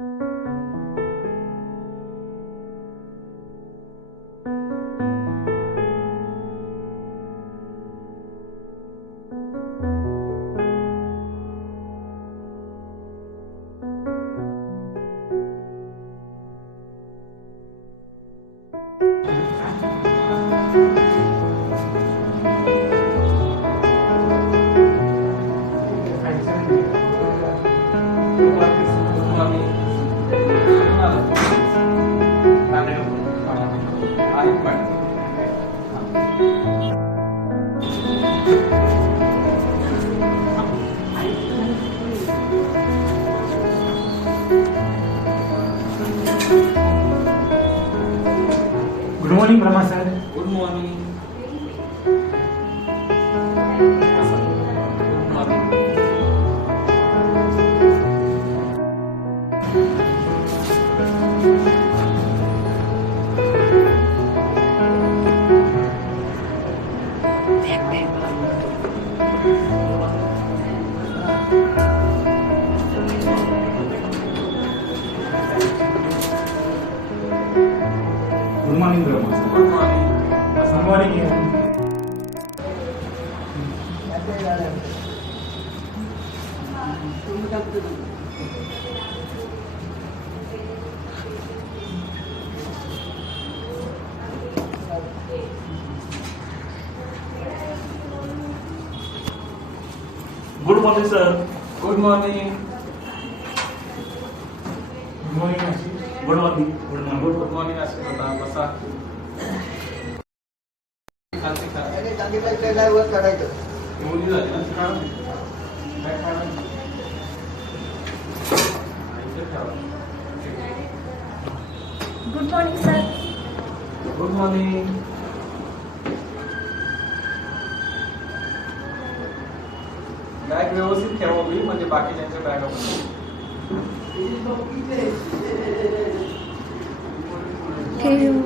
Good morning, Brahma sir. Good morning. Good morning, Brahma sir. Good morning. Good morning. Good morning, sir. Good morning. Good morning, Ashish. Good morning. Good morning. Good morning, Ashwita. बसा. खालती खा. मुली झाली ना ती काढून. काय काढून? इथे ठेवा. Good morning sir. Good morning. Bag व्यवस्थित ठेवावी म्हणजे बाकीच्यांच्या बॅग ठेव.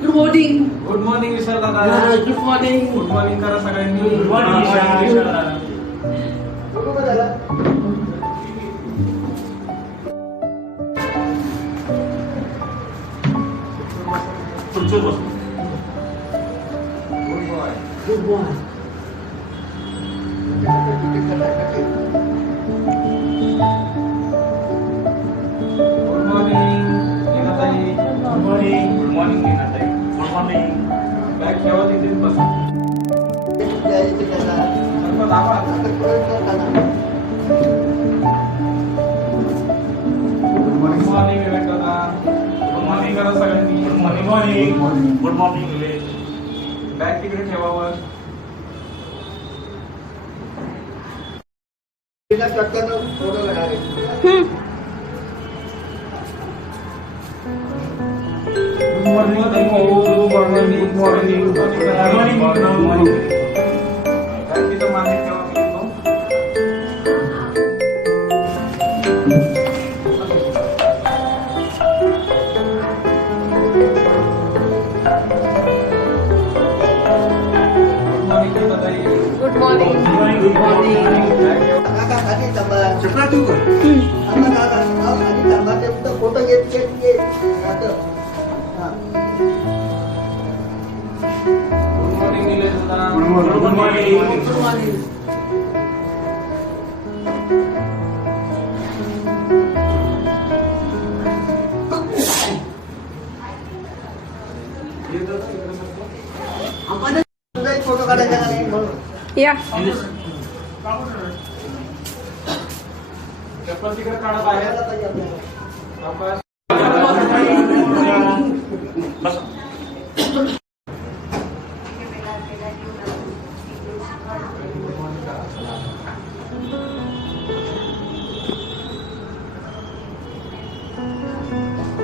Good morning. गुड मॉर्निंग विशाल दादा. Good morning. गुड मॉर्निंग करा सगळ्यांनी. Good morning, Vishal. खुर्चीवर बस. Good boy. Good boy. Good morning नीनाताई. Good morning. Good morning, नीनाताई. Good morning. बॅग ठेवा तिथेच बसा. सर्व दाबा. Good morning, good sir. Morning Vivek दादा. गुड मॉर्निंग करा सगळ्यांनी. Good morning. Good morning. Good morning, विवेक. बॅग तिकडे ठेवावर. Good morning. Good morning. Good morning. Good morning. Bag तिथं मागे ठेवा मी येतो. गुड मॉर्निंग नीनाताई. Good morning. Good morning. Bag ठेवा. फोटो घेत गुड मॉर्निंग निलेश दादा. Good morning. Good morning. Good morning. आपण फोटो काढायचा का नाही म्हणून या. चप्पल तिकडे काढा बाहेर. सावकाश. बस.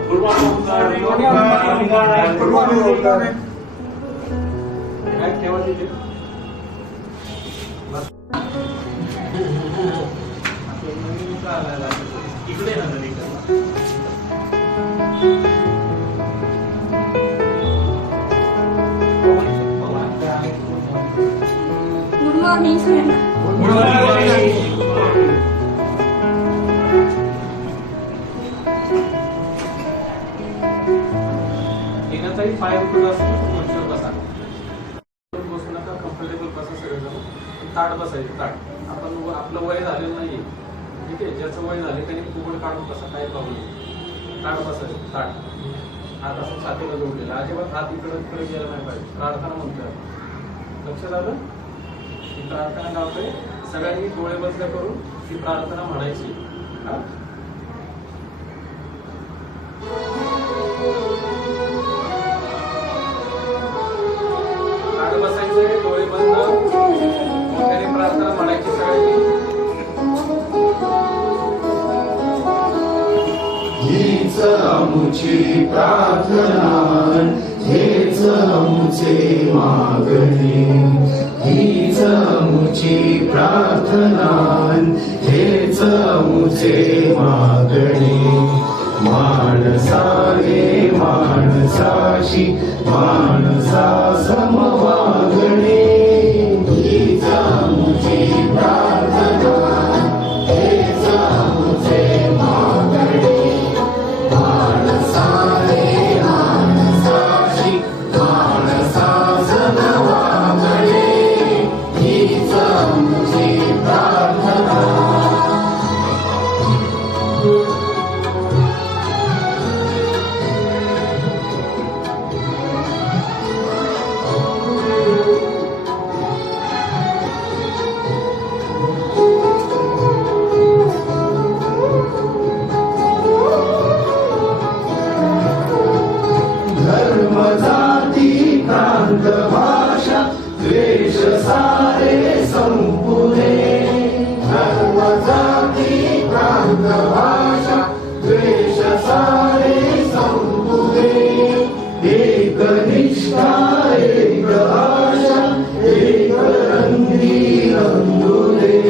Good morning, sir. Good morning. Bag ठेवा तिथे. इकडे ना जरा इकडे. मॉर्निंग सगळ्यांना. Good morning. येण्याचाही पाय उठून असतो खुर्चीवर बसा. बसू नका, कम्फर्टेबल बसा सगळेजण. ताट बसायचं ताट. आपण आपलं वय झालेलं नाहीये, ठीक आहे. ज्याचं वय झाले त्यांनी फुगड काढून बसा, काही प्रॉब्लेम नाही. ताट बसायचं ताट. हात असं छातीला जोडलेला, अजिबात हात इकडे तिकडे गेला नाही पाहिजे. प्रार्थना म्हणतोय आपण. लक्षात आलं? ही प्रार्थना गावतोय. सगळ्यांनी डोळे बंद करून ही प्रार्थना म्हणायची. हा? ताट बसायचंय, डोळे बंद. मोठ्याने प्रार्थना म्हणायची सगळ्यांनी. हीच आमुची प्रार्थना, हेच आमुचे मागणे. हीच आमुची प्रार्थना, हेच आमुचे मागणे. माणसाने माणसाशी माणसा सम वागणे. हीच आमुची प्रार्थना, हेच आमुचे मागणे. माणसाने माणसाशी माणसा सम वागणे. हीच आमुची प्रार्थना. धर्म जाती प्रांत भाषा द्वेष सारे संपुने. धर्म जाती प्रांत भाषा द्वेष सारे संपुने. एक निष्ठा एक आशा एक रंगी रंगुले.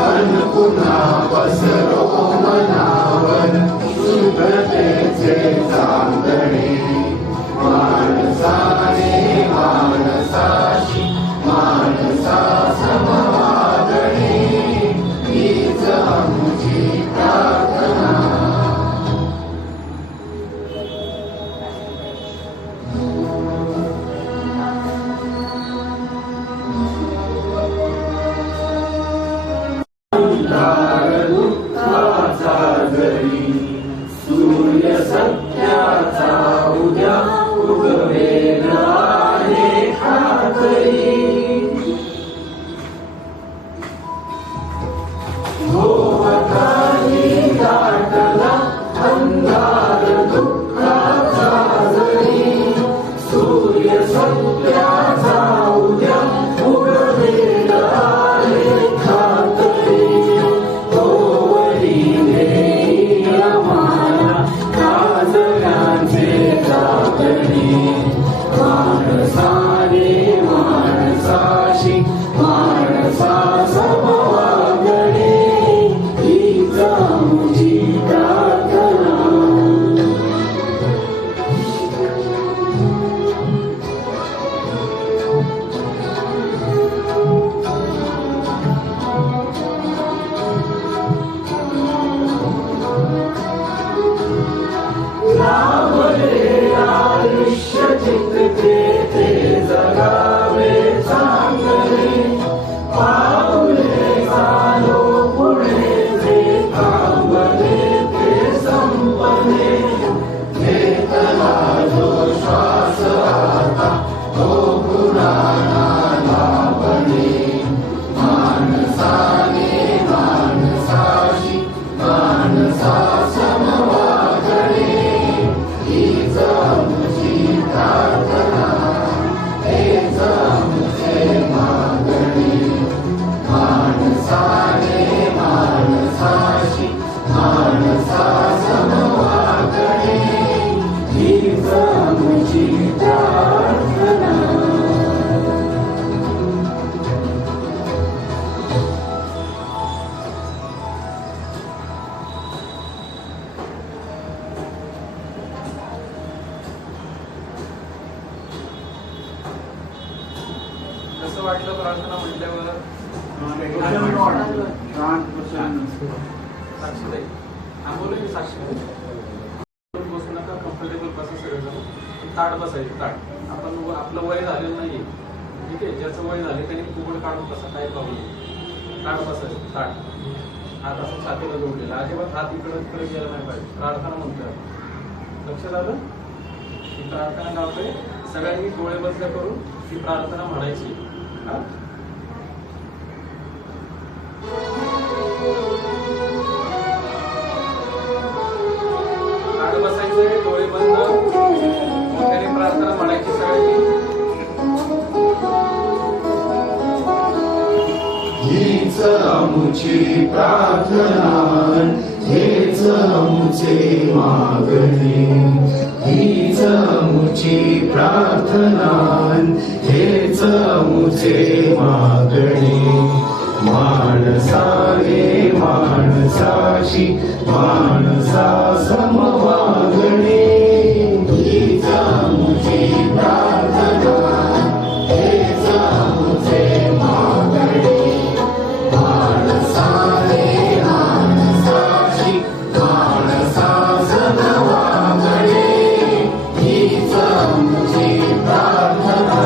अन पुन्हा पसरो मनावर शुभ्रतेचे चांदणे. माणसाने माणसाशी माणसा सम वागणे. हीच आमची प्रार्थना. अंधार दुःखाचा जरी सूर्य सत्याचा उद्या उगवेल आहे खात्री. भोवताली दाटला अंधार दुःखाचा जरी सूर्य सत्याचा उद्या उगवेल आहे खात्री. तोवरी देई आम्हाला काजळ्यांचे जागणे. माणसाने माणसाशी माणसा सम वागणे. हीच आमची प्रार्थना. लाभले आयुष्य जितके ते जगावे चांगले. पाऊले चालो पुढे जे थांबले ते संपले. घेतला जो श्वास आता तो पुराणा लाभणे. माणसाने माणसाशी माणसा सम वागणे. हीच आमची प्रार्थना, हेच आमचे मागणे. माणसाने माणसाशी माणसा सम वागणे. हीच आमची प्रार्थना. कसं वाटलं प्रार्थना म्हटल्यावर? साक्षीताई बोलू की साक्षी बसू नका, कम्फर्टेबल बसा सगळेजण. ताट बसायचे, ताट. आपण आपलं वय झालेलं नाहीये, ठीक आहे. ज्याचं वय झाले त्यांनी फुगड काढून बसा, काही प्रॉब्लेम. ताट बसायचं, ताट. हात असं छातीला जोडलेला, अजिबात हात इकडे तिकडे गेला नाही पाहिजे. प्रार्थना म्हणतोय आपण. लक्षात आलं? ही प्रार्थना लावतोय. सगळ्यांनी डोळे बंद करून ही प्रार्थना म्हणायची. हा? ताट बसायचंय, डोळे बंद, मोठ्याने प्रार्थना म्हणायची सगळ्यांनी. हीच आमुची प्रार्थना, हेच आमुचे मागणे. हीच आमुची प्रार्थना, हेच आमुचे मागणे. माणसाने माणसाशी माणसा सम वागणे. हीच आमुची प्रार्थना, हेच आमुचे मागणे. माणसाने माणसाशी माणसा सम वागणे. हीच आमुची प्रार्थना.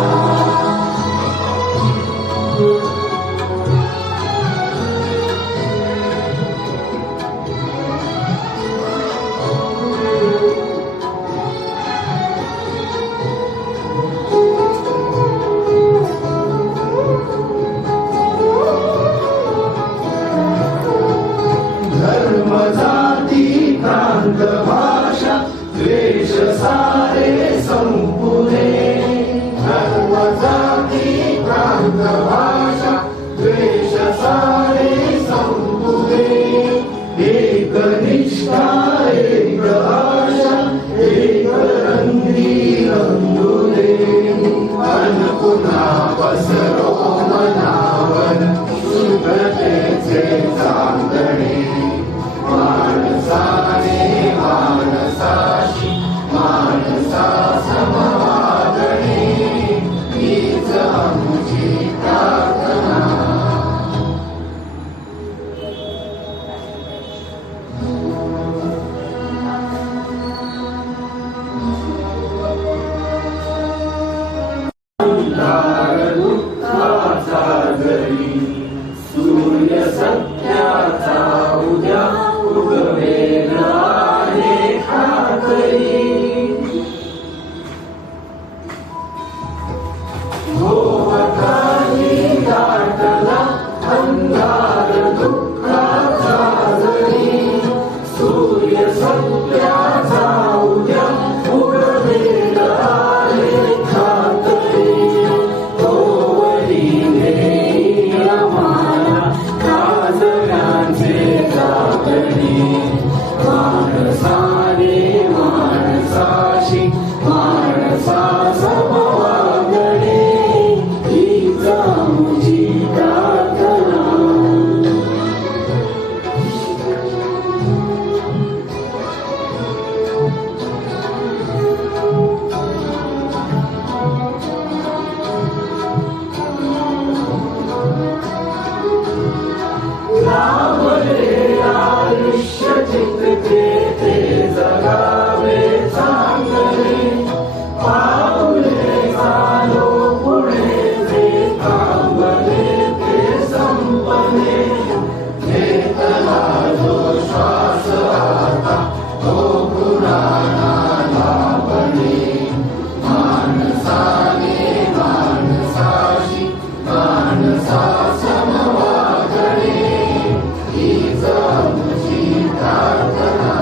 धर्म जाती प्रांत भाषा द्वेष सारे संपुने. धर्म जाती प्रांत भाषा द्वेष सारे संपुने. एक निष्ठा एक आशा एक रंगी रंगुले. अन पुन्हा पसरो मनावर शुभतेचे चांदणे. माणसाने माणसाशी माणसा सम वागणे. हीच आमुची प्रार्थना. अंधार दुःखाचा जरी सूर्य सत्याचा उद्या उगवेल आहे खात्री. भोवताली दाटला अंधार दुःखाचा जरी सूर्य सत्याचा उद्या उगवेल आहे खात्री. तोवरी नेईल आम्हाला काजळ्यांचे जागणे. माणसाने माणसाशी माणसा सम वागणे. हीच आमुची प्रार्थना. लाभले आयुष्य जितके ते जगावे चांगले. पावले चालो पुढे जे थांबले ते संपले. घेतला जो श्वास आता तो पुराणा लाभणे. माणसाने माणसाशी माणसा सम वागणे. हीच आमुची प्रार्थना,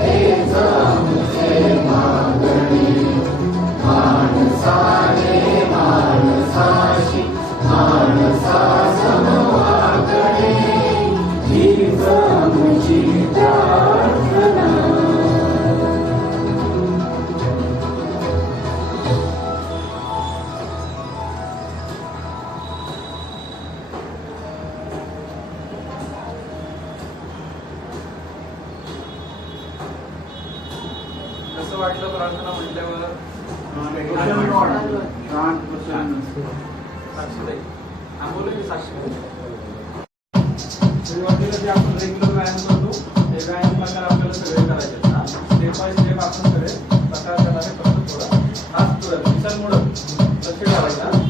हेच आमुचे मागणे. माणसाने माणसाशी माणसा सम वागणे. हीच आमुची प्रार्थना. कसं वाटलं प्रार्थना म्हटल्यावर? साक्षीताई थांबवलं की साक्षी सुरुवातीला जे आपण रेग्युलर व्यायाम करतो ते व्यायाम प्रकार आपल्याला सगळे करायचे आहेत ना. स्टेप बाय स्टेप आपण सगळे प्रकार करणारे फक्त थोडा हात पुढे विचार मोडत लक्ष ठेवायचा.